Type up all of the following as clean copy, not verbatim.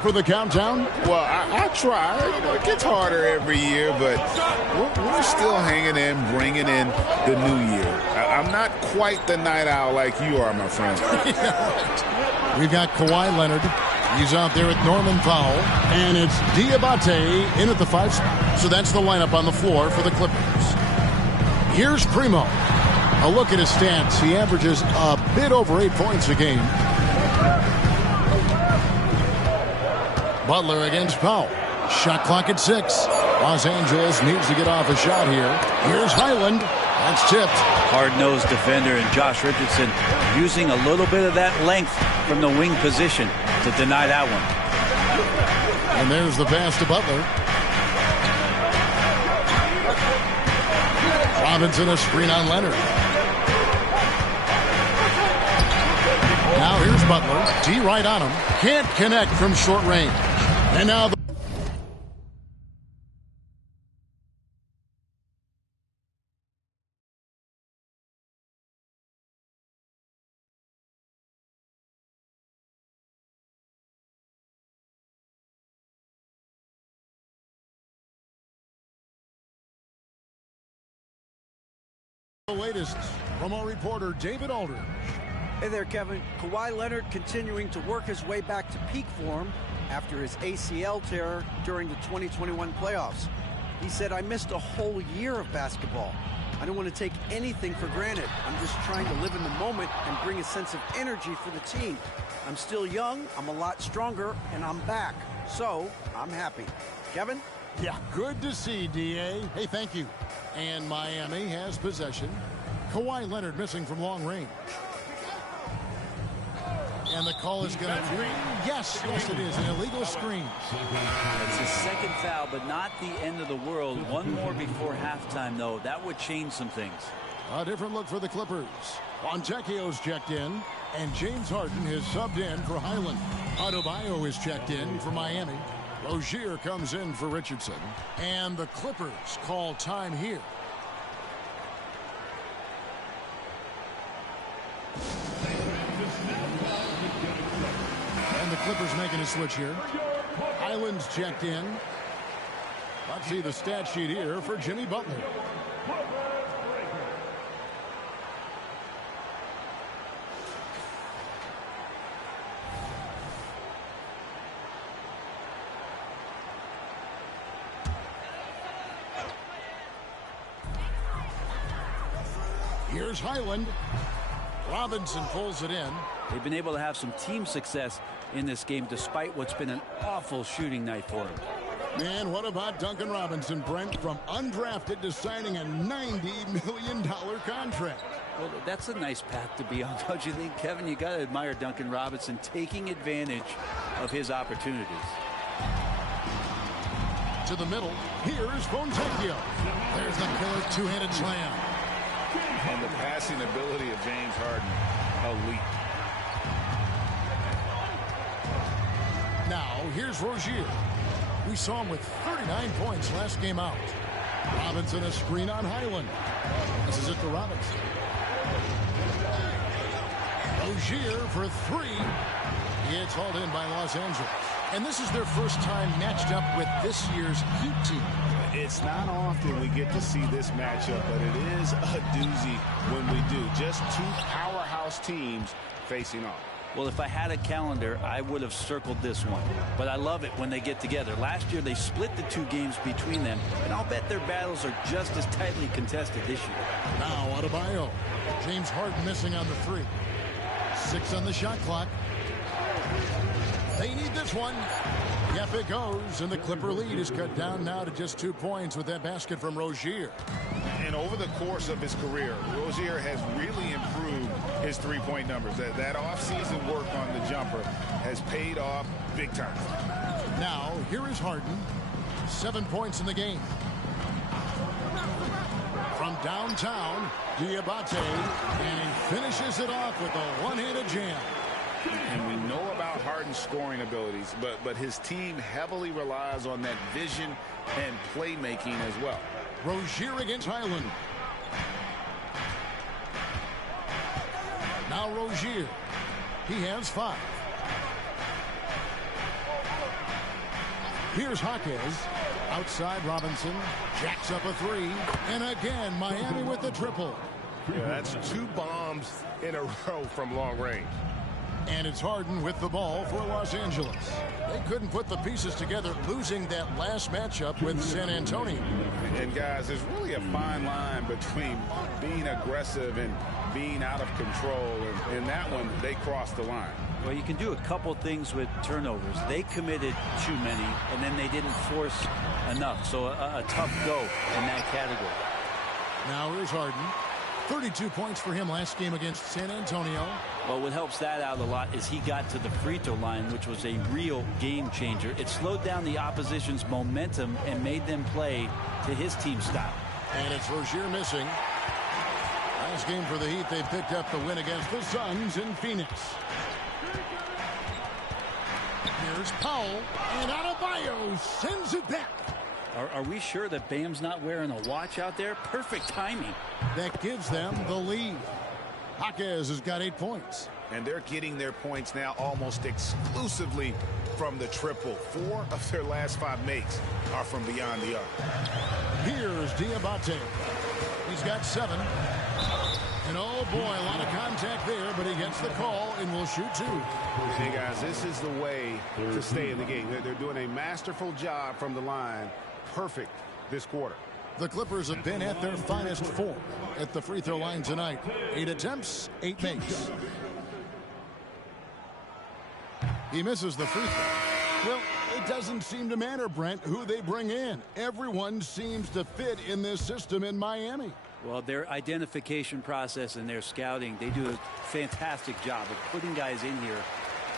For the countdown? Well, I try. It gets harder every year, but we're still hanging in, bringing in the new year. I'm not quite the night owl like you are, my friend. We've got Kawhi Leonard. He's out there at Norman Powell. And it's Diabate in at the 5 spot. So that's the lineup on the floor for the Clippers. Here's Primo. A look at his stats. He averages a bit over 8 points a game. Butler against Powell. Shot clock at 6. Los Angeles needs to get off a shot here. Here's Highland. That's tipped. Hard-nosed defender and Josh Richardson using a little bit of that length from the wing position to deny that one. And there's the pass to Butler. Robinson a screen on Leonard. Now here's Butler. D right on him. Can't connect from short range. And now the latest from our reporter David Aldridge. Hey there, Kevin. Kawhi Leonard continuing to work his way back to peak form after his ACL tear during the 2021 playoffs. He said, "I missed a whole year of basketball. I don't want to take anything for granted. I'm just trying to live in the moment and bring a sense of energy for the team. I'm still young, I'm a lot stronger, and I'm back. So, I'm happy." Kevin? Yeah, good to see, D.A. Hey, thank you. And Miami has possession. Kawhi Leonard missing from long range. And the call is going to be, yes, it is, an illegal screen. It's his second foul, but not the end of the world. One more before halftime, though. That would change some things. A different look for the Clippers. Fontecchio's checked in, and James Harden has subbed in for Highland. Adebayo is checked in for Miami. Rozier comes in for Richardson. And the Clippers call time here. And the Clippers making a switch here. Highland's checked in. Let's see the stat sheet here for Jimmy Butler. Here's Highland. Robinson pulls it in. They've been able to have some team success in this game despite what's been an awful shooting night for him. Man, what about Duncan Robinson, Brent, from undrafted to signing a $90 million contract? Well, that's a nice path to be on, don't you think, Kevin? You got to admire Duncan Robinson taking advantage of his opportunities. To the middle. Here's Fontecchio. There's the killer two-handed slam. And the passing ability of James Harden, elite. Now, here's Rozier. We saw him with 39 points last game out. Robinson a screen on Highland. This is it to Robinson. Rozier for 3. It's hauled in by Los Angeles. And this is their first time matched up with this year's Heat team. It's not often we get to see this matchup, but it is a doozy when we do. Just two powerhouse teams facing off. Well, if I had a calendar, I would have circled this one. But I love it when they get together. Last year, they split the two games between them, and I'll bet their battles are just as tightly contested this year. Now, Adebayo. James Harden missing on the 3. 6 on the shot clock. They need this one. Yep, it goes, and the Clipper lead is cut down now to just 2 points with that basket from Rozier. And over the course of his career, Rozier has really improved his three-point numbers. That off-season work on the jumper has paid off big time. Now, here is Harden. 7 points in the game. From downtown, Diabate, and he finishes it off with a one-handed jam. And we know about Harden's scoring abilities, but his team heavily relies on that vision and playmaking as well. Rozier against Highland. Now Rozier. He has 5. Here's Jaquez. Outside Robinson. Jacks up a three. And again, Miami with the triple. Yeah, that's 2 bombs in a row from long range. And it's Harden with the ball for Los Angeles. They couldn't put the pieces together, losing that last matchup with San Antonio. And guys, there's really a fine line between being aggressive and being out of control. And in that one, they crossed the line. Well, you can do a couple things with turnovers. They committed too many, and then they didn't force enough. So a tough go in that category. Now here's Harden. 32 points for him last game against San Antonio. Well, what helps that out a lot is he got to the free throw line, which was a real game changer. It slowed down the opposition's momentum and made them play to his team style. And it's Rozier missing. Last game for the Heat, they picked up the win against the Suns in Phoenix. Here's Powell, and Adebayo sends it back. Are we sure that Bam's not wearing a watch out there? Perfect timing. That gives them the lead. Jaquez has got 8 points. And they're getting their points now almost exclusively from the triple. 4 of their last 5 makes are from beyond the arc. Here's Diabate. He's got 7. And oh boy, a lot of contact there, but he gets the call and will shoot 2. Hey guys, this is the way to stay in the game. They're doing a masterful job from the line. Perfect this quarter. The Clippers have been at their finest form at the free throw line tonight. 8 attempts, 8 makes. He misses the free throw. Well, it doesn't seem to matter, Brent, who they bring in. Everyone seems to fit in this system in Miami. Well, their identification process and their scouting, they do a fantastic job of putting guys in here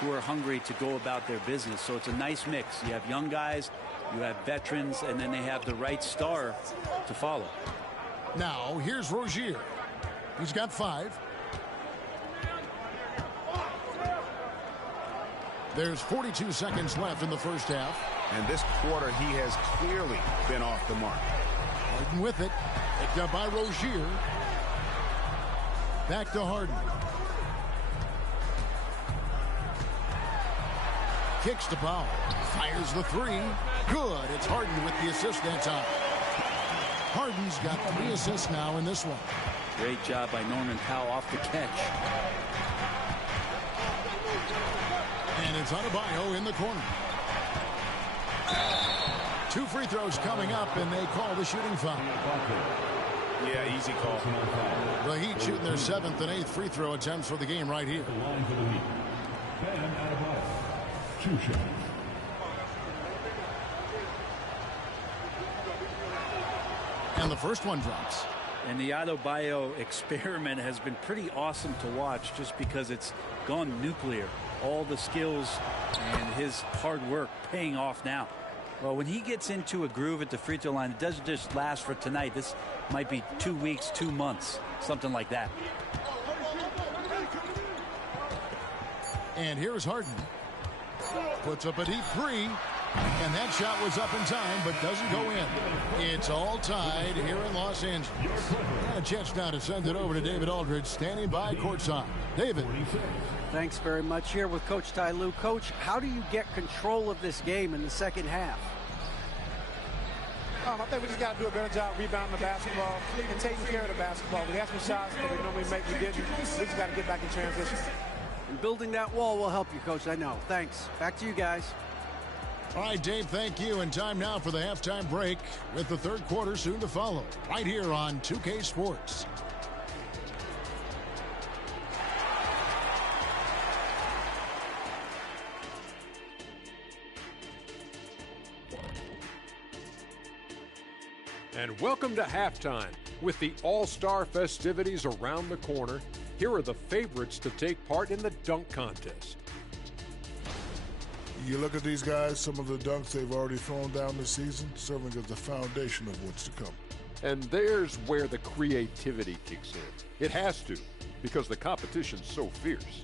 who are hungry to go about their business. So it's a nice mix. You have young guys, you have veterans, and then they have the right star to follow. Now, here's Rozier. He's got 5. There's 42 seconds left in the first half. And this quarter, he has clearly been off the mark. Harden with it. Picked up by Rozier. Back to Harden. Kicks to Powell. Fires the 3. Good. It's Harden with the assist that time. Harden's got 3 assists now in this one. Great job by Norman Powell off the catch. And it's Adebayo in the corner. 2 free throws coming up, and they call the shooting foul. Yeah, easy call. The Heat shooting their 7th and 8th free throw attempts for the game right here. And the first one drops. And the Adebayo experiment has been pretty awesome to watch just because it's gone nuclear. All the skills and his hard work paying off now. Well, when he gets into a groove at the free throw line, it doesn't just last for tonight. This might be 2 weeks, 2 months, something like that. And here's Harden. Puts up a deep 3. And that shot was up in time, but doesn't go in. It's all tied here in Los Angeles. And a chance now to send it over to David Aldridge, standing by courtside. David. Thanks very much. Here with Coach Ty Lue. Coach, how do you get control of this game in the second half? I think we just got to do a better job rebounding the basketball and taking care of the basketball. We had some shots that we normally make, we didn't. We just got to get back in transition. And building that wall will help you, Coach, I know. Thanks. Back to you guys. All right, Dave, thank you. And time now for the halftime break with the third quarter soon to follow right here on 2K Sports. And welcome to halftime. With the All-Star festivities around the corner, here are the favorites to take part in the dunk contest. You look at these guys, some of the dunks they've already thrown down this season, serving as the foundation of what's to come. And there's where the creativity kicks in. It has to, because the competition's so fierce.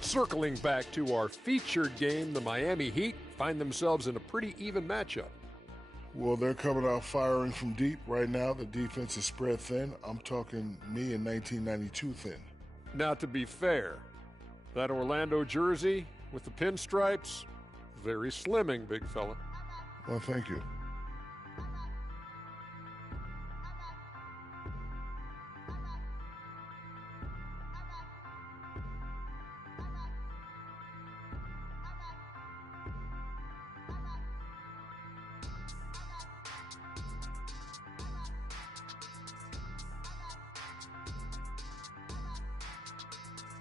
Circling back to our featured game, the Miami Heat find themselves in a pretty even matchup. Well, they're coming out firing from deep right now. The defense is spread thin. I'm talking me in 1992 thin. Now, to be fair, that Orlando jersey with the pinstripes, Very slimming, big fella. Well, thank you.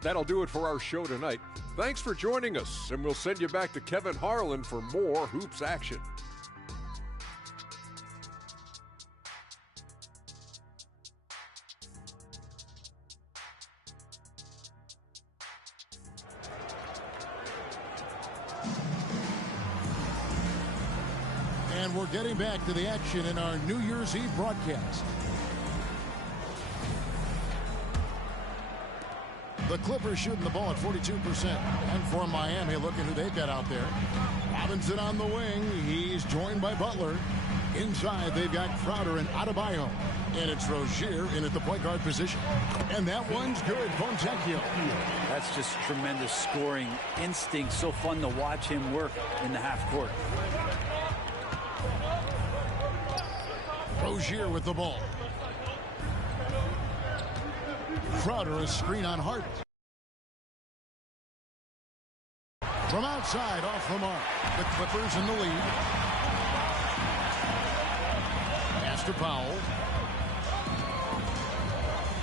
That'll do it for our show tonight. Thanks for joining us, and we'll send you back to Kevin Harlan for more hoops action. And we're getting back to the action in our New Year's Eve broadcast. The Clippers shooting the ball at 42%. And for Miami, look at who they've got out there. Robinson on the wing. He's joined by Butler. Inside, they've got Crowder and Adebayo. And it's Rozier in at the point guard position. And that one's good. Fontecchio. That's just tremendous scoring instinct. So fun to watch him work in the half court. Rozier with the ball. Crowder, a screen on Harden. From outside, off the mark. The Clippers in the lead. Pass to Powell.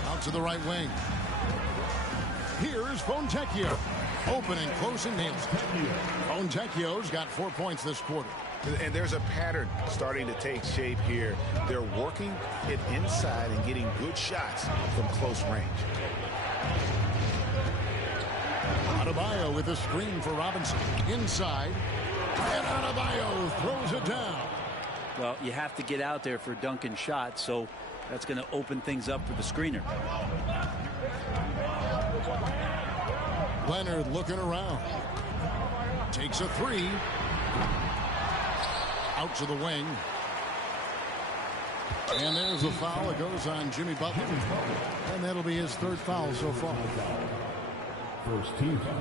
Out to the right wing. Here's Fontecchio. Open and close and nails it. Fontecchio's got 4 points this quarter. And there's a pattern starting to take shape here. They're working it inside and getting good shots from close range. Adebayo with a screen for Robinson. Inside. And Adebayo throws it down. Well, you have to get out there for Duncan shots, so that's going to open things up for the screener. Leonard looking around. Takes a three. Out to the wing. And there's a foul. It goes on Jimmy Butler. And that'll be his third foul so far. First team foul.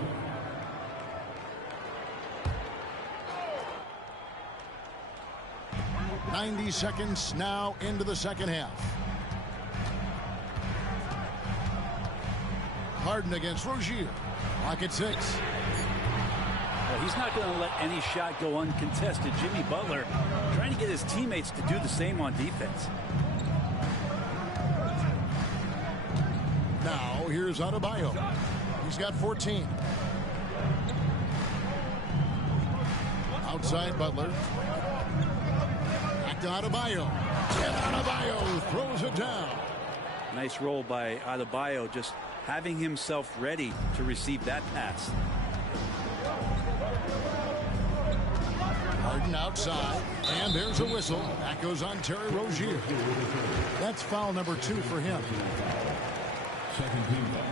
.90 seconds now into the second half. Harden against Rozier. Clock at 6. Well, he's not going to let any shot go uncontested. Jimmy Butler trying to get his teammates to do the same on defense. Now here's Adebayo. He's got 14. Outside Butler. Back to Adebayo. And Adebayo throws it down. Nice roll by Adebayo, just having himself ready to receive that pass. Harden outside, and there's a whistle. That goes on Terry Rozier. That's foul number 2 for him. Second team foul.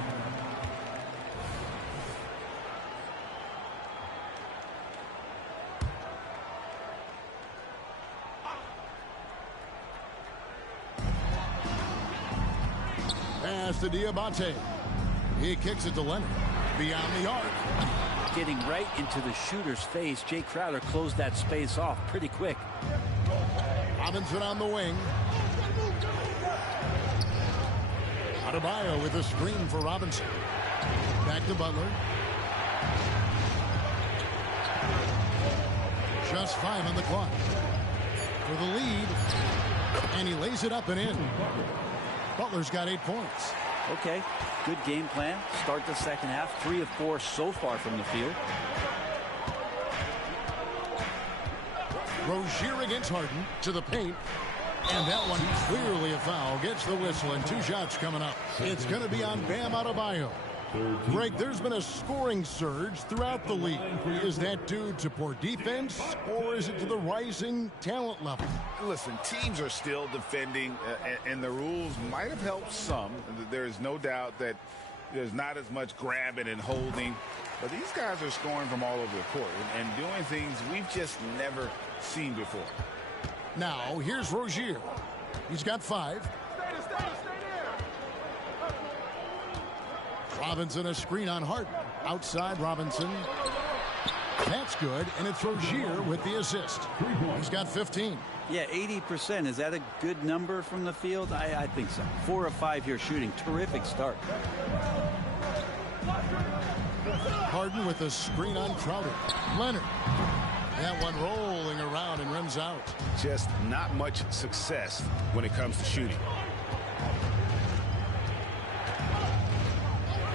Pass to Diabate. He kicks it to Leonard. Beyond the arc. Getting right into the shooter's face. Jay Crowder closed that space off pretty quick. Robinson on the wing. Adebayo with a screen for Robinson. Back to Butler. Just 5 on the clock. For the lead. And he lays it up and in. Butler's got 8 points. Okay, good game plan. Start the second half. 3 of 4 so far from the field. Rozier against Harden to the paint. And that one clearly a foul. Gets the whistle and 2 shots coming up. It's going to be on Bam Adebayo. Greg, there's been a scoring surge throughout the league. Is that due to poor defense, or is it to the rising talent level? Listen, teams are still defending, and the rules might have helped some. There is no doubt that there's not as much grabbing and holding. But these guys are scoring from all over the court and doing things we've just never seen before. Now, here's Rozier. He's got 5. Robinson, a screen on Harden. Outside Robinson. That's good, and it's Rozier with the assist. He's got 15. Yeah, 80%. Is that a good number from the field? I think so. 4 of 5 here shooting. Terrific start. Harden with a screen on Crowder. Leonard. That one rolling around and rims out. Just not much success when it comes to shooting.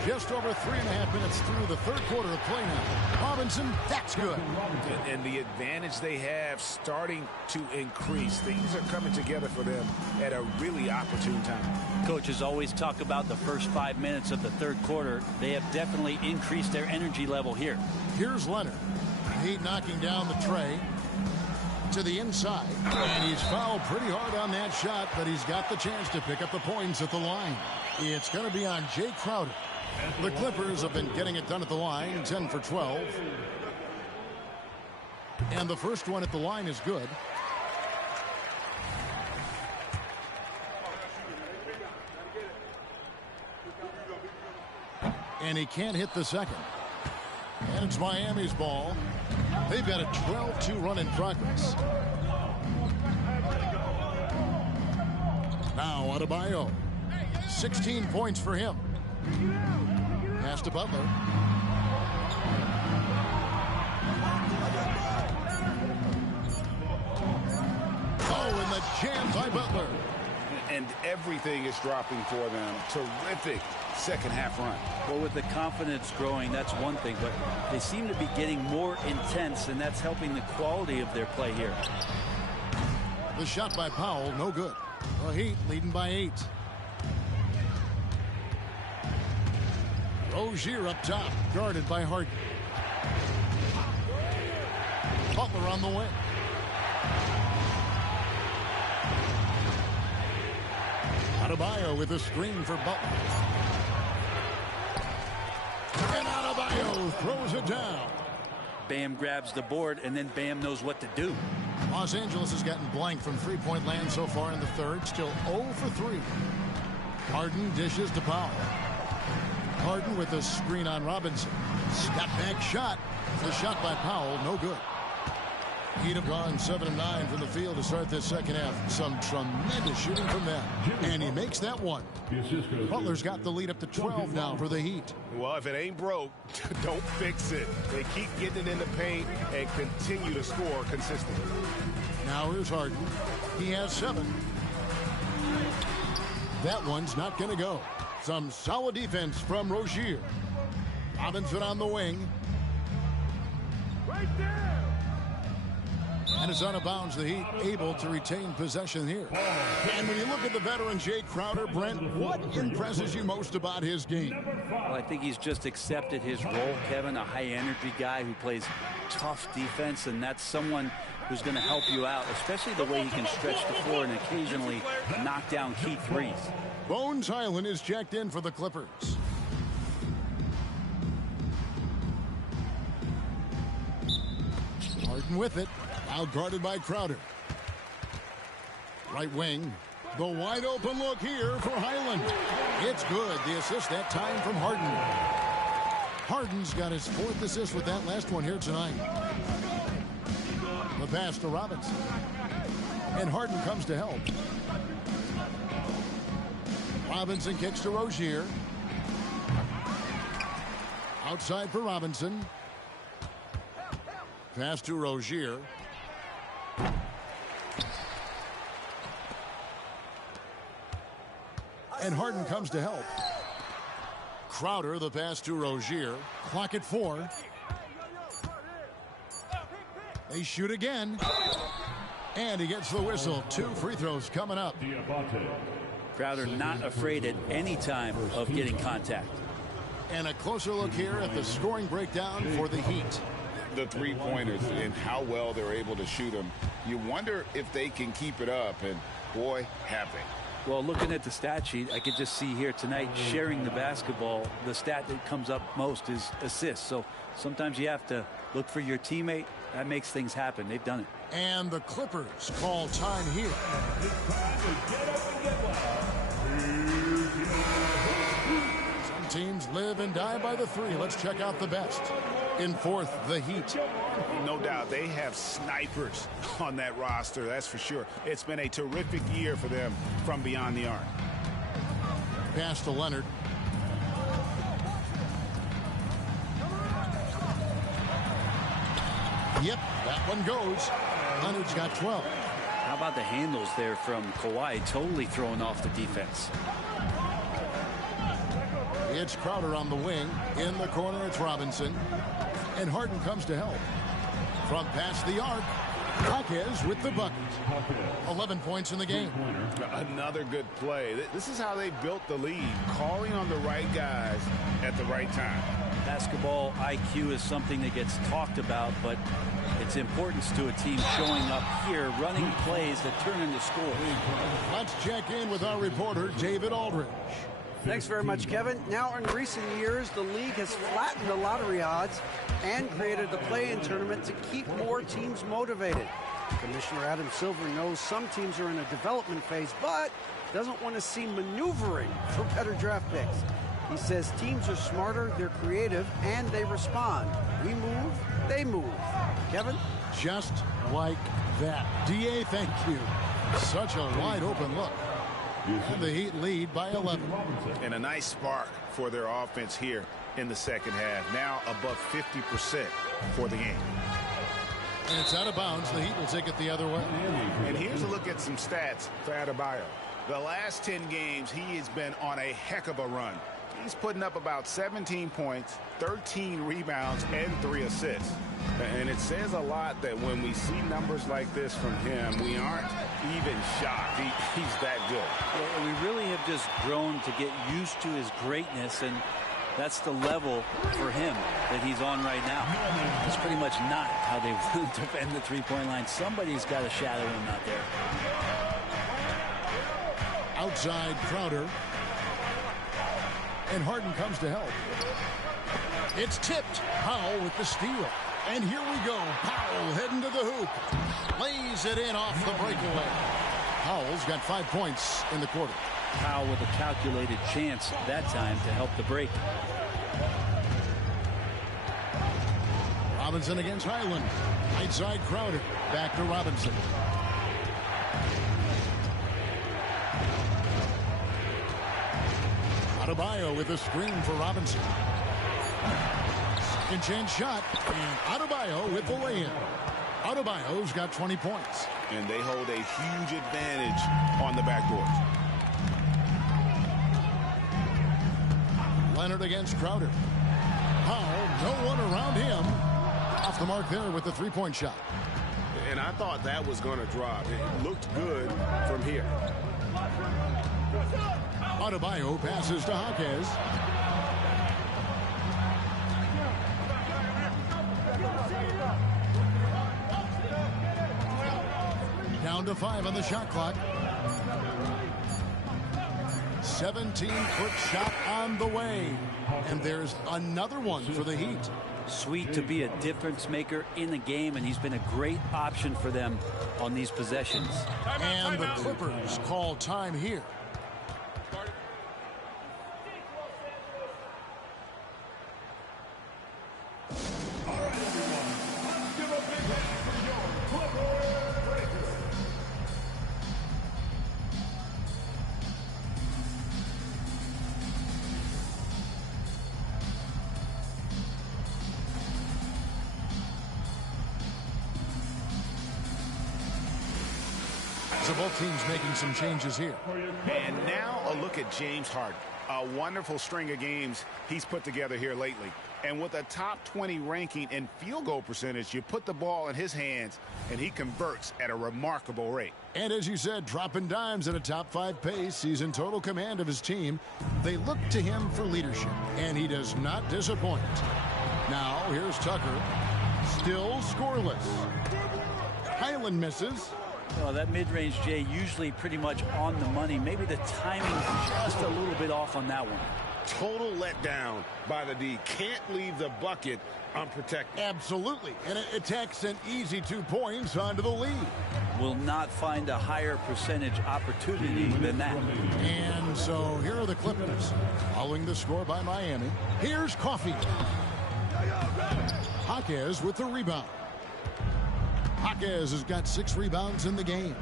Just over 3.5 minutes through the third quarter of play now. Robinson, that's good. And the advantage they have starting to increase. Things are coming together for them at a really opportune time. Coaches always talk about the first 5 minutes of the third quarter. They have definitely increased their energy level here. Here's Leonard. Heat knocking down the tray to the inside. And he's fouled pretty hard on that shot, but he's got the chance to pick up the points at the line. It's going to be on Jay Crowder. The Clippers have been getting it done at the line, 10 for 12. And the first one at the line is good. And he can't hit the second. And it's Miami's ball. They've got a 12-2 run in progress. Now Adebayo. 16 points for him. Pass to Butler. Oh, and the jam by Butler. And everything is dropping for them. Terrific second half run. Well, with the confidence growing, that's one thing, but they seem to be getting more intense, and that's helping the quality of their play here. The shot by Powell, no good. The Heat leading by 8. Rozier up top, guarded by Harden. Butler on the wing. Adebayo with a screen for Butler. And Adebayo throws it down. Bam grabs the board, and then Bam knows what to do. Los Angeles has gotten blank from three-point land so far in the third. Still 0 for 3. Harden dishes to Powell. Harden with a screen on Robinson. Step back shot. The shot by Powell, no good. Heat have gone 7 of 9 from the field to start this second half. Some tremendous shooting from them. And he makes that one. Butler's got the lead up to 12 now for the Heat. Well, if it ain't broke, don't fix it. They keep getting it in the paint and continue to score consistently. Now here's Harden. He has 7. That one's not going to go. Some solid defense from Rozier. Robinson on the wing. Right there. And it's out of bounds. The Heat able to retain possession here. And when you look at the veteran Jay Crowder, Brent, what impresses you most about his game? Well, I think he's just accepted his role, Kevin, a high-energy guy who plays tough defense, and that's someone who's going to help you out, especially the way he can stretch the floor and occasionally knock down key threes. Bones Hyland is checked in for the Clippers. Harden with it. Now guarded by Crowder. Right wing. The wide open look here for Hyland. It's good. The assist that time from Harden. Harden's got his 4th assist with that last one here tonight. The pass to Robinson. And Harden comes to help. Robinson kicks to Rozier. Outside for Robinson. Pass to Rozier. And Harden comes to help. Crowder, the pass to Rozier. Clock at 4. They shoot again. And he gets the whistle. 2 free throws coming up. Crowder not afraid at any time of getting contact. And a closer look here at the scoring breakdown for the Heat. The three-pointers and how well they're able to shoot them. You wonder if they can keep it up, and boy, have they. Well, looking at the stat sheet, I could just see here tonight sharing the basketball. The stat that comes up most is assists. So sometimes you have to look for your teammate. That makes things happen. They've done it. And the Clippers call time here. Some teams live and die by the three. Let's check out the best. In fourth, the Heat. No doubt they have snipers on that roster, that's for sure. It's been a terrific year for them from beyond the arc. Pass to Leonard. Yep, that one goes. Leonard's got 12. How about the handles there from Kawhi, totally throwing off the defense. It's Crowder on the wing. In the corner, it's Robinson. And Harden comes to help. From past the arc, Jaquez with the bucket. 11 points in the game. Another good play. This is how they built the lead, calling on the right guys at the right time. Basketball IQ is something that gets talked about, but its importance to a team showing up here, running plays that turn into scores. Let's check in with our reporter, David Aldridge. Thanks very much, Kevin. Now, in recent years, the league has flattened the lottery odds and created the play-in tournament to keep more teams motivated. Commissioner Adam Silver knows some teams are in a development phase, but doesn't want to see maneuvering for better draft picks. He says teams are smarter, they're creative, and they respond. We move, they move. Kevin? Just like that. DA, thank you. Such a wide-open look. And the Heat lead by 11. And a nice spark for their offense here in the second half. Now above 50% for the game. And it's out of bounds. The Heat will take it the other way. And here's a look at some stats for Adebayo. The last 10 games, he has been on a heck of a run. He's putting up about 17 points, 13 rebounds, and 3 assists. And it says a lot that when we see numbers like this from him, we aren't even shocked. He's that good. Yeah, we really have just grown to get used to his greatness, and that's the level for him that he's on right now. It's pretty much not how they will defend the three-point line. Somebody's got to shadow him out there. Outside Crowder. And Harden comes to help. It's tipped. Powell with the steal. And here we go. Powell heading to the hoop. Lays it in off the breakaway. Powell's got 5 points in the quarter. Powell with a calculated chance that time to help the break. Robinson against Highland. Right side Crowder. Back to Robinson. Adebayo with a screen for Robinson. Second chance shot. And Adebayo with the lay-in. Adebayo's got 20 points. And they hold a huge advantage on the backboard. Leonard against Crowder. Powell, no one around him. Off the mark there with the three-point shot. And I thought that was going to drop. It looked good from here. Adebayo passes to Jaquez. Down to 5 on the shot clock. 17-foot shot on the way. And there's another one for the Heat. Sweet to be a difference maker in the game, and he's been a great option for them on these possessions. And the Clippers call time here. So both teams making some changes here. And now a look at James Harden. A wonderful string of games he's put together here lately. And with a top 20 ranking in field goal percentage, you put the ball in his hands and he converts at a remarkable rate. And as you said, dropping dimes at a top 5 pace. He's in total command of his team. They look to him for leadership, and he does not disappoint. Now here's Tucker. Still scoreless. Highland misses. Well, that mid-range, Jay, usually pretty much on the money. Maybe the timing just a little bit off on that one. total letdown by the D. Can't leave the bucket unprotected. Absolutely. And it takes an easy 2 points onto the lead. Will not find a higher percentage opportunity than that. And so here are the Clippers following the score by Miami. Here's Coffey. Jaquez with the rebound. Jaquez has got 6 rebounds in the game.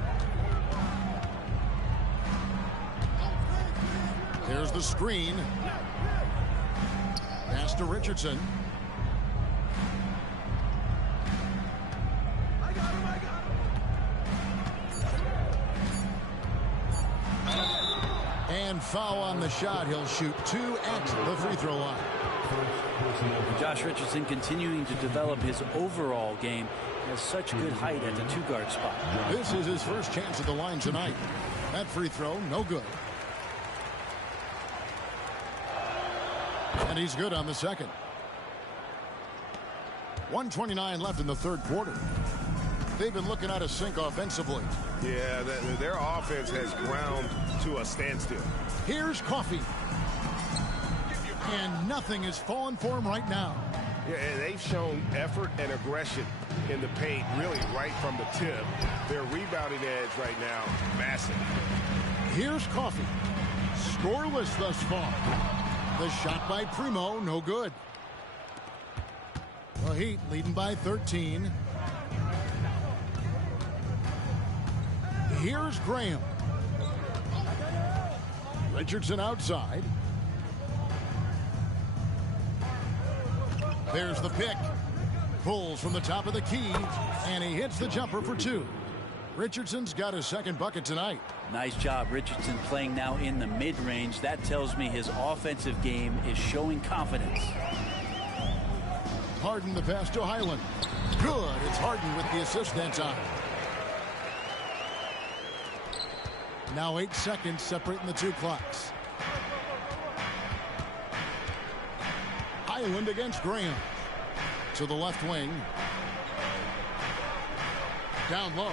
There's the screen. Pass to Richardson. And foul on the shot. He'll shoot 2 at the free throw line. Josh Richardson continuing to develop his overall game. Has such good height at the 2-guard spot. This is his first chance at the line tonight. That free throw, no good. And he's good on the second. 1:29 left in the third quarter. They've been looking out of sync offensively. Yeah, their offense has ground to a standstill. Here's Coffey. And nothing is falling for him right now. Yeah, and they've shown effort and aggression in the paint, really right from the tip. Their rebounding edge right now, massive. Here's Coffey. Scoreless thus far. The shot by Primo, no good. The Heat leading by 13. Here's Graham. Richardson outside. There's the pick. Pulls from the top of the key, and he hits the jumper for 2. Richardson's got his second bucket tonight. Nice job, Richardson, playing now in the mid-range. That tells me his offensive game is showing confidence. Harden the pass to Highland. Good. It's Harden with the assist that time. Now 8 seconds separating the 2 clocks. Highland against Graham. To the left wing. Down low.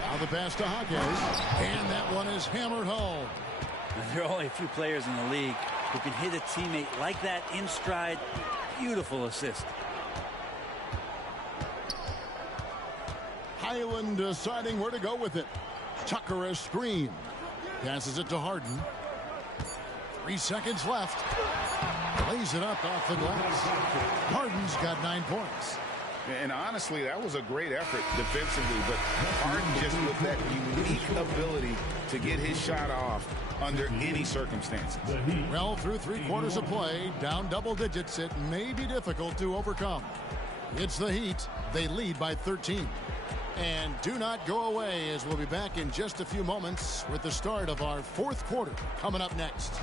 Now the pass to Jaquez. And that one is hammered home. There are only a few players in the league who can hit a teammate like that in stride. Beautiful assist. Highland deciding where to go with it. Tucker a screen. Passes it to Harden. 3 seconds left. Lays it up off the glass. Harden's got 9 points. And honestly, that was a great effort defensively, but Harden just with that unique ability to get his shot off under any circumstances. Well, through 3 quarters of play, down double digits, it may be difficult to overcome. It's the Heat. They lead by 13. And do not go away, as we'll be back in just a few moments with the start of our 4th quarter coming up next.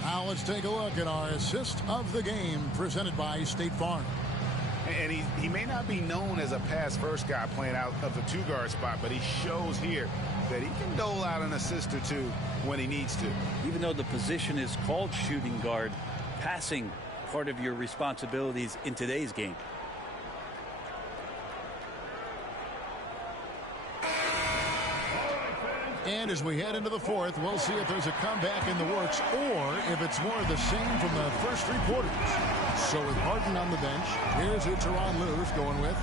Now let's take a look at our assist of the game presented by State Farm. And he may not be known as a pass-first guy playing out of the 2-guard spot, but he shows here that he can dole out an assist or 2 when he needs to. Even though the position is called shooting guard, passing part of your responsibilities in today's game. And as we head into the 4th, we'll see if there's a comeback in the works or if it's more of the same from the first 3 quarters. So with Harden on the bench, here's who Tyronn Lue's going with.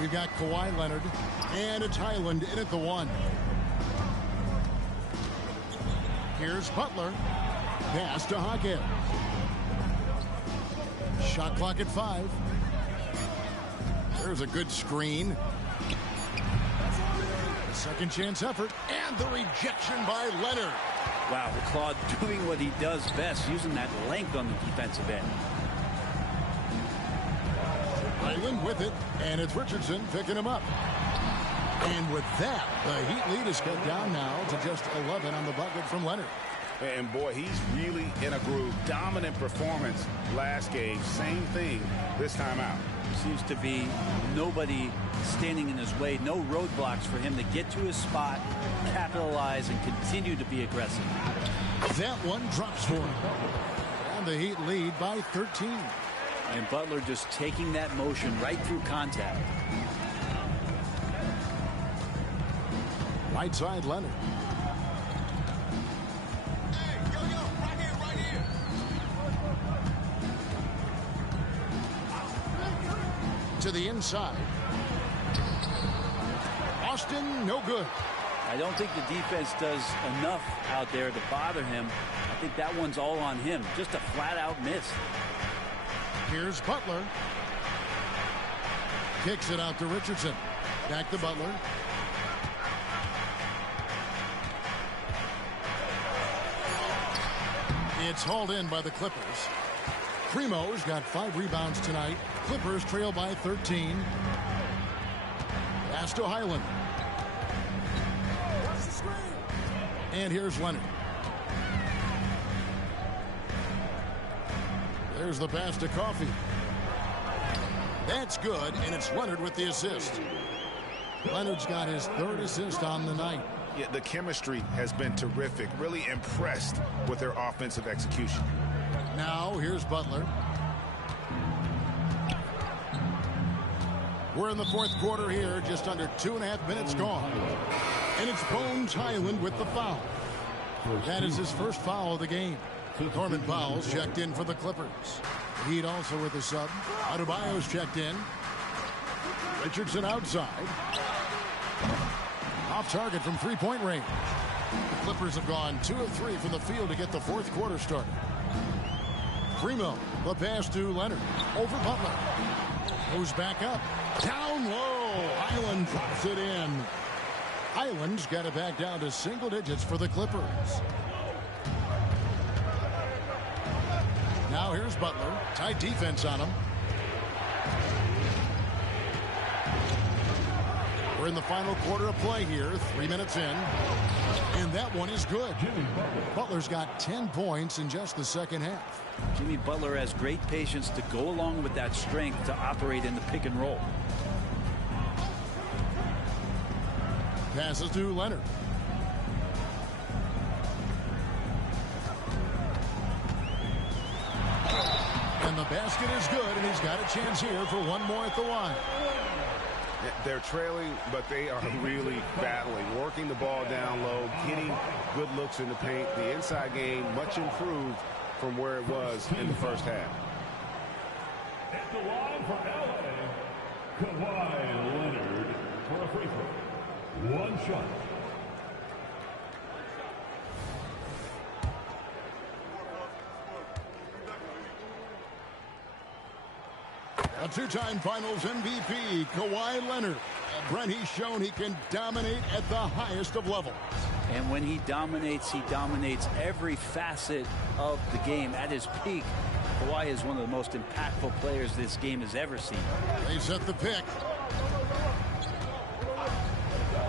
We've got Kawhi Leonard, and it's Highland in at the 1. Here's Butler. Pass to Jaquez. Shot clock at 5. There's a good screen. Second chance effort, and the rejection by Leonard. Wow, Claude doing what he does best, using that length on the defensive end. Highland with it, and it's Richardson picking him up. And with that, the Heat lead is cut down now to just 11 on the bucket from Leonard. And boy, he's really in a groove. Dominant performance last game. Same thing this time out. Seems to be nobody standing in his way. No roadblocks for him to get to his spot, capitalize, and continue to be aggressive. That one drops for him. And the Heat lead by 13. And Butler just taking that motion right through contact. Right side, Leonard. To the inside. Austin, no good. I don't think the defense does enough out there to bother him. I think that one's all on him. Just a flat-out miss. Here's Butler. Kicks it out to Richardson. Back to Butler. It's hauled in by the Clippers. Primo's got 5 rebounds tonight. Clippers trail by 13. Pass to Highland. And here's Leonard. There's the pass to Coffey. That's good, and it's Leonard with the assist. Leonard's got his 3rd assist on the night. Yeah, the chemistry has been terrific. Really impressed with their offensive execution. Now, here's Butler. We're in the 4th quarter here, just under 2.5 minutes gone. And it's Bones Highland with the foul. That is his first foul of the game. Norman Powell's checked in for the Clippers. Heat also with a sub. Adebayo's checked in. Richardson outside. Off target from 3-point range. The Clippers have gone 2 of 3 from the field to get the 4th quarter started. Primo, the pass to Leonard. Over Butler. Goes back up. Down low. Highland drops it in. Highland's got it back down to single digits for the Clippers. Now here's Butler. Tight defense on him. We're in the final quarter of play here. 3 minutes in. And that one is good. Butler's got 10 points in just the second half. Jimmy Butler has great patience to go along with that strength to operate in the pick and roll. Passes to Leonard. And the basket is good, and he's got a chance here for one more at the line. They're trailing, but they are really battling, working the ball down low, getting good looks in the paint. The inside game much improved from where it was in the first half. At the line for LA, Kawhi Leonard for a free throw. One shot. A 2-time Finals MVP, Kawhi Leonard. Brent, he's shown he can dominate at the highest of levels. And when he dominates every facet of the game. At his peak, Kawhi is one of the most impactful players this game has ever seen. They set the pick.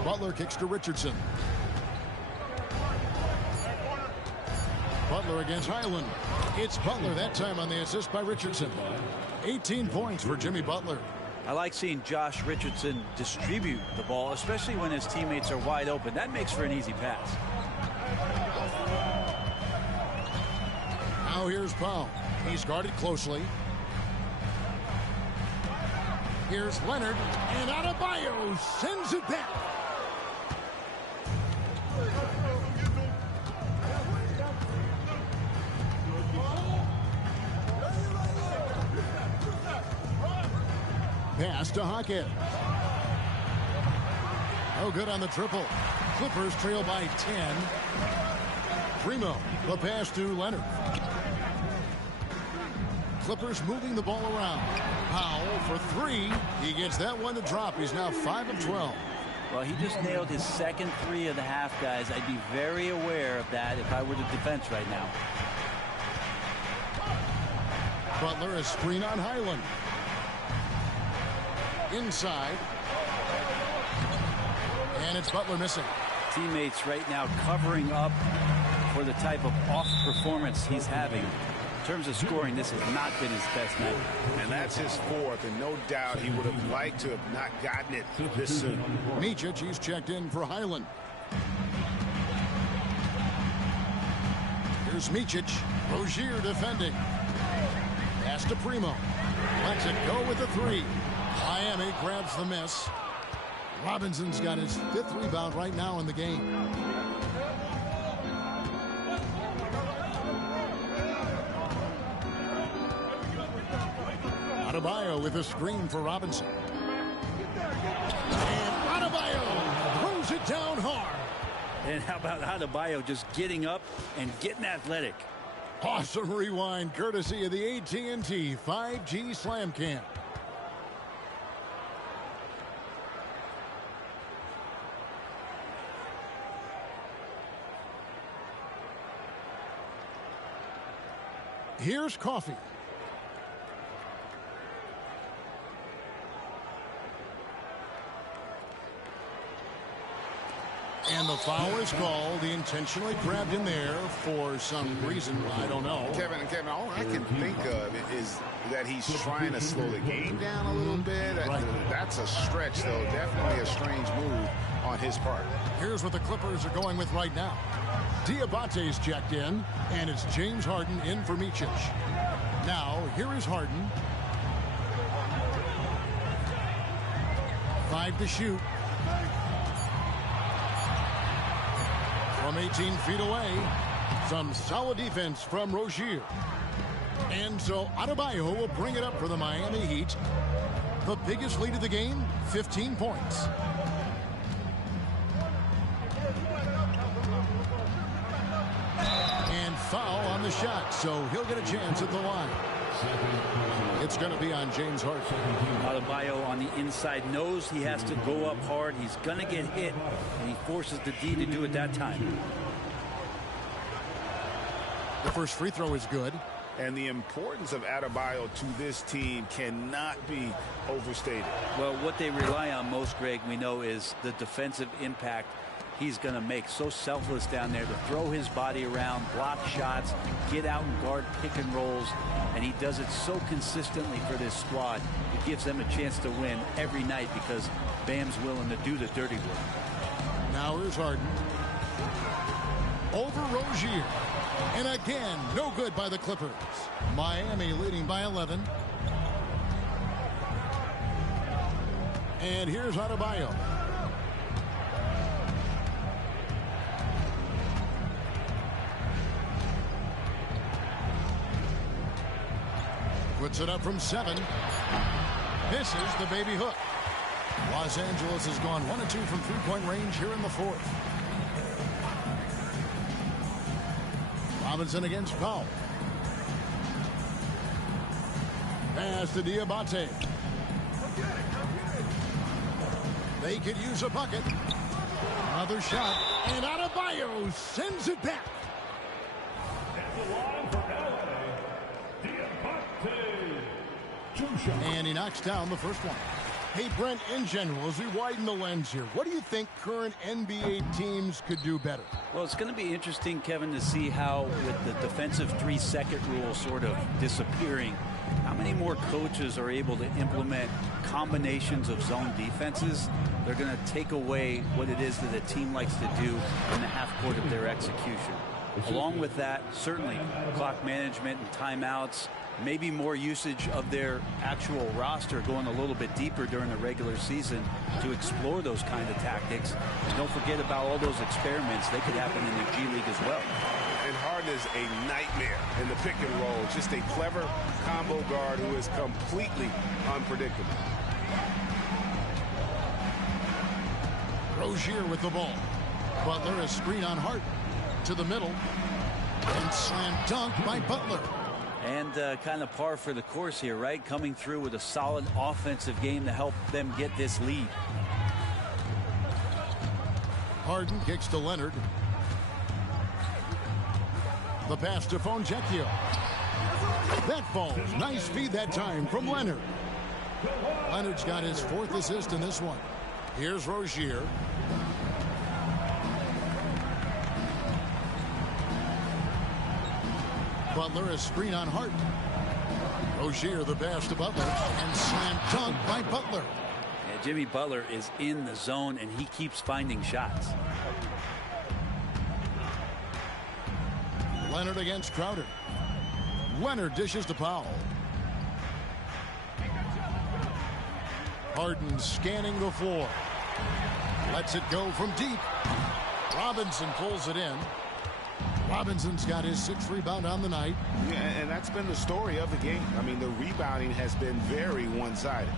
Butler kicks to Richardson. Butler against Highland. It's Butler that time on the assist by Richardson. 18 points for Jimmy Butler. I like seeing Josh Richardson distribute the ball, especially when his teammates are wide open. That makes for an easy pass. Now here's Powell. He's guarded closely. Here's Leonard, and Adebayo sends it back. Pass to Hawkins. No good on the triple. Clippers trail by 10. Primo, the pass to Leonard. Clippers moving the ball around. Powell for 3. He gets that one to drop. He's now 5 of 12. Well, he just nailed his second 3 of the half, guys. I'd be very aware of that if I were the defense right now. Butler, a screen on Highland. Inside. And it's Butler missing. Teammates right now covering up for the type of off performance he's having. In terms of scoring, this has not been his best night. And that's his fourth, and no doubt he would have liked to have not gotten it this soon. Micic, he's checked in for Highland. Here's Micic. Rozier defending. Pass to Primo. Lets it go with the three. Miami grabs the miss. Robinson's got his 5th rebound right now in the game. Adebayo with a screen for Robinson. And Adebayo throws it down hard. And how about Adebayo just getting up and getting athletic? Awesome rewind courtesy of the AT&T 5G Slam Cam. Here's Coffee. And the foul is called. He intentionally grabbed in there for some reason. I don't know. Kevin, all I can think of is that he's trying to slow the game down a little bit. Right. That's a stretch, though. Definitely a strange move on his part. Here's what the Clippers are going with right now. Diabate's checked in, and it's James Harden in for Micic. Now, here is Harden. 5 to shoot. From 18 feet away, some solid defense from Rozier. And so Adebayo will bring it up for the Miami Heat. The biggest lead of the game, 15 points. And foul on the shot, so he'll get a chance at the line. It's going to be on James Harden. Adebayo on the inside knows he has to go up hard. He's going to get hit, and he forces the D to do it that time. The first free throw is good. And the importance of Adebayo to this team cannot be overstated. Well, what they rely on most, Greg, we know, is the defensive impact he's going to make. So selfless down there to throw his body around, block shots, get out and guard pick and rolls. And he does it so consistently for this squad. It gives them a chance to win every night because Bam's willing to do the dirty work. Now here's Harden. Over Rozier. And again, no good by the Clippers. Miami leading by 11. And here's Adebayo. Puts it up from 7. Misses the baby hook. Los Angeles has gone 1 of 2 from three-point range here in the fourth. Robinson against Powell. Pass to Diabate. They could use a bucket. Another shot. And Adebayo sends it back. At the line for LA, Diabate. And he knocks down the first one. Hey, Brent, in general, as we widen the lens here, what do you think current NBA teams could do better? Well, it's going to be interesting, Kevin, to see how, with the defensive 3-second rule sort of disappearing, how many more coaches are able to implement combinations of zone defenses. They're going to take away what it is that a team likes to do in the half court of their execution. Along with that, certainly clock management and timeouts, maybe more usage of their actual roster going a little bit deeper during the regular season to explore those kind of tactics. And don't forget about all those experiments. They could happen in the G League as well. And Harden is a nightmare in the pick and roll. Just a clever combo guard who is completely unpredictable. Rozier with the ball. Butler a screen on Harden. To the middle. And slam dunk by Butler. And kind of par for the course here, right? Coming through with a solid offensive game to help them get this lead. Harden kicks to Leonard. The pass to Fontecchio. That falls. Nice feed that time from Leonard. Leonard's got his 4th assist in this one. Here's Rozier. Butler, a screen on Harden. Rozier the pass to Butler, and slam dunk by Butler. Yeah, Jimmy Butler is in the zone, and he keeps finding shots. Leonard against Crowder. Leonard dishes to Powell. Harden scanning the floor. Lets it go from deep. Robinson pulls it in. Robinson's got his 6th rebound on the night. Yeah, and that's been the story of the game. I mean, the rebounding has been very one-sided.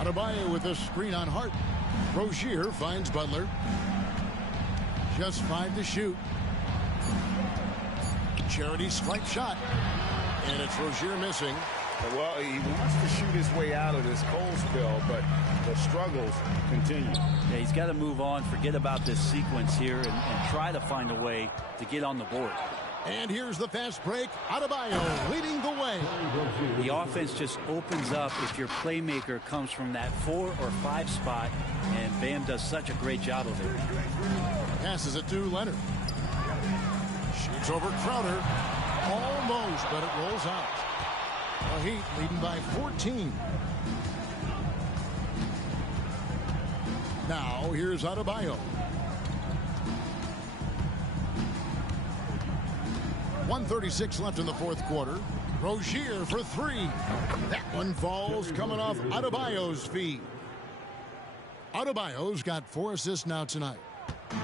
Adebayo with a screen on Hart. Rozier finds Butler. Just 5 to shoot. Charity stripe shot. And it's Rozier missing. Well, he wants to shoot his way out of this cold spell, but the struggles continue. Yeah, he's got to move on, forget about this sequence here, and try to find a way to get on the board. And here's the fast break. Adebayo leading the way. The offense just opens up if your playmaker comes from that 4 or 5 spot, and Bam does such a great job of it. Passes it to Leonard. Shoots over Crowder. Almost, but it rolls out. The Heat leading by 14. Now here's Adebayo. 1:36 left in the 4th quarter. Rozier for 3. That one falls coming off Adebayo's feet. Adebayo's got 4 assists now tonight.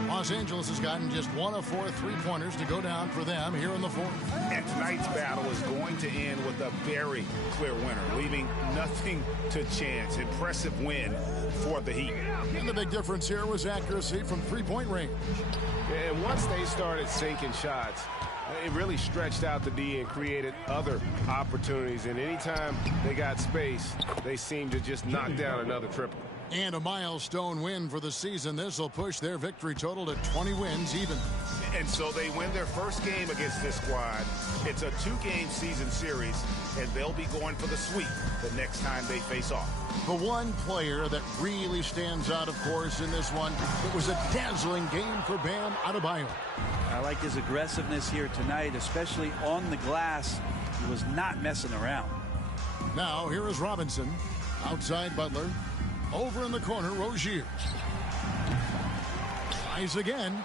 Los Angeles has gotten just 1 of 4 3-pointers to go down for them here in the 4th. And tonight's battle is going to end with a very clear winner, leaving nothing to chance. Impressive win for the Heat. And the big difference here was accuracy from 3-point range. And once they started sinking shots, it really stretched out the D and created other opportunities. And anytime they got space, they seemed to just knock down another triple. And a milestone win for the season. This will push their victory total to 20 wins even. And so they win their first game against this squad. It's a 2-game season series, and they'll be going for the sweep the next time they face off. The one player that really stands out, of course, in this one, it was a dazzling game for Bam Adebayo. I like his aggressiveness here tonight, especially on the glass. He was not messing around. Now, here is Robinson. Outside Butler. Over in the corner, Rozier. Tries again.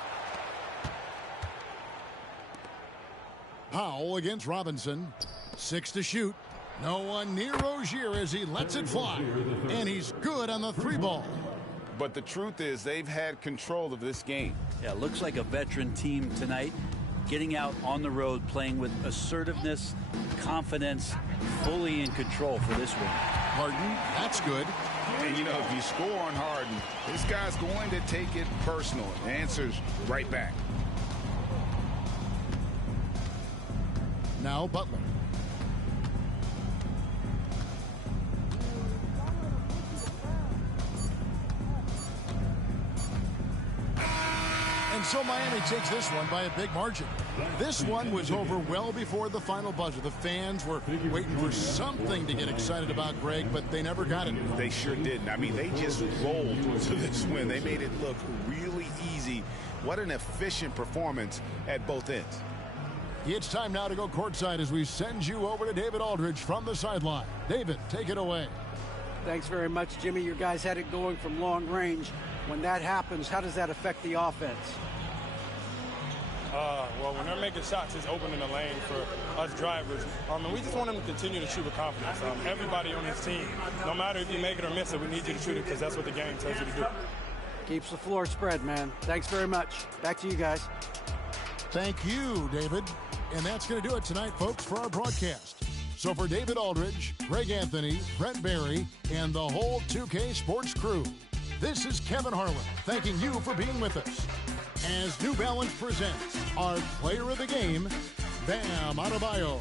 Powell against Robinson. 6 to shoot. No one near Rozier as he lets it fly. And he's good on the 3-ball. But the truth is they've had control of this game. Yeah, looks like a veteran team tonight. Getting out on the road, playing with assertiveness, confidence, fully in control for this win. Harden, that's good. And, you know, if you score on Harden, this guy's going to take it personal. Answers right back. Now Butler. And so Miami takes this one by a big margin. This one was over well before the final buzzer. The fans were waiting for something to get excited about, Greg, but they never got it. They sure didn't. I mean, they just rolled to this win. They made it look really easy. What an efficient performance at both ends. It's time now to go courtside as we send you over to David Aldridge from the sideline. David, take it away. Thanks very much, Jimmy. Your guys had it going from long range. When that happens, how does that affect the offense? Well, when they're making shots, it's opening the lane for us drivers. And we just want them to continue to shoot with confidence. Everybody on this team, no matter if you make it or miss it, we need you to shoot it because that's what the game tells you to do. Keeps the floor spread, man. Thanks very much. Back to you guys. Thank you, David. And that's going to do it tonight, folks, for our broadcast. So for David Aldridge, Greg Anthony, Brent Barry, and the whole 2K Sports crew, this is Kevin Harlan thanking you for being with us as New Balance presents our player of the game, Bam Adebayo.